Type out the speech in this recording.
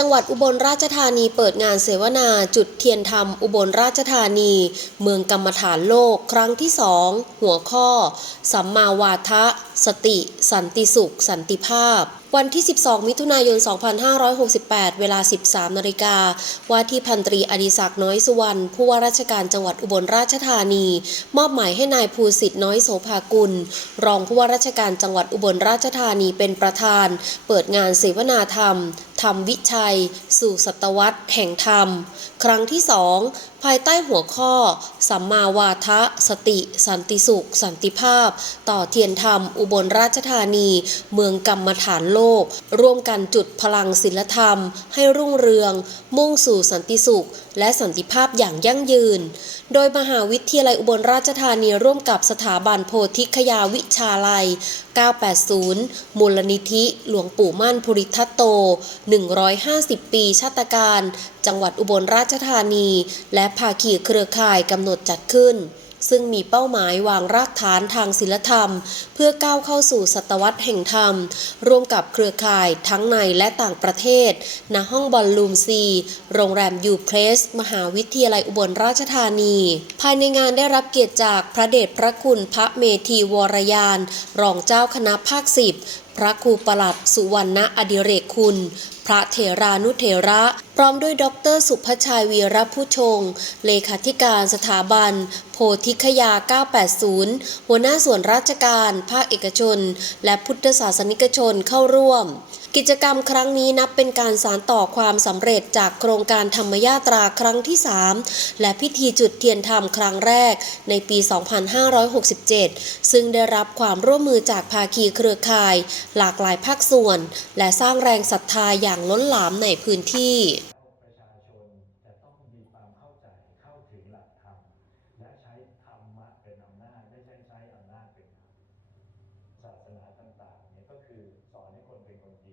จังหวัดอุบลราชธานีเปิดงานเสวนาจุดเทียนธรรมอุบลราชธานี เมืองกรรมฐานโลกครั้งที่สองหัวข้อ สัมมาวาทะ สติ สันติสุข สันติภาพ วันที่ 12 มิถุนายน 2568 เวลา 13 นาฬิกา ว่าที่พันตรีอดิศักดิ์น้อยสุวรรณ ผู้ว่าราชการจังหวัดอุบลราชธานี มอบหมายให้นายภูสิทธิ์น้อยโสภากุล รองผู้ว่าราชการจังหวัดอุบลราชธานีเป็นประธาน เปิดงานเสวนาธรรม ธรรมวิชัย สู่ศตวรรษแห่งธรรม ครั้งที่สองภายใต้หัวข้อ สัมมาวาทะ สติ สันติสุข สันติภาพ ต่อเทียนธรรมอุบลราชธานี เมืองกรรมฐานโลก ร่วมกันจุดพลังศิลธรรม ให้รุ่งเรือง มุ่งสู่สันติสุข และสันติภาพอย่างยั่งยืน โดยมหาวิทยาลัยอุบลราชธานีร่วมกับสถาบันโพธิคยาวิชาลัย 980 มูลนิธิ หลวงปู่มั่นภูริทัตโต 150 ปีชาตการ จังหวัดอุบลราชธานี และภาคีเครือข่ายกำหนดจัดขึ้น ซึ่งมีเป้าหมายวางรากฐานทางศิลธรรม เพื่อก้าวเข้าสู่ศตวรรษแห่งธรรม ร่วมกับเครือข่ายทั้งในและต่างประเทศ ณ ห้องบอลลูมซี โรงแรมยูเพลสมหาวิทยาลัยอุบลราชธานี ภายในงานได้รับเกียรติจากพระเดชพระคุณพระเมธีวรยาน รองเจ้าคณะภาคสิบ พระครูประหลัดสุวรรณอดิเรกคุณ พระเถรานุเถระ พร้อมด้วยดรสุภชัยวีรผู้ชง เลขาธิการสถาบัน โพธิคยา 980 หัวหน้าส่วนราชการ ภาคเอกชน และพุทธศาสนิกชนเข้าร่วม กิจกรรมครั้งนี้นับเป็นการสานต่อความสำเร็จจากโครงการธรรมยาตราครั้งที่ 3 และพิธีจุดเทียนธรรมครั้งแรกในปี 2567 ซึ่งได้รับความร่วมมือจากภาคีเครือข่ายหลากหลายภาคส่วน และสร้างแรงศรัทธาอย่างล้นหลามในพื้นที่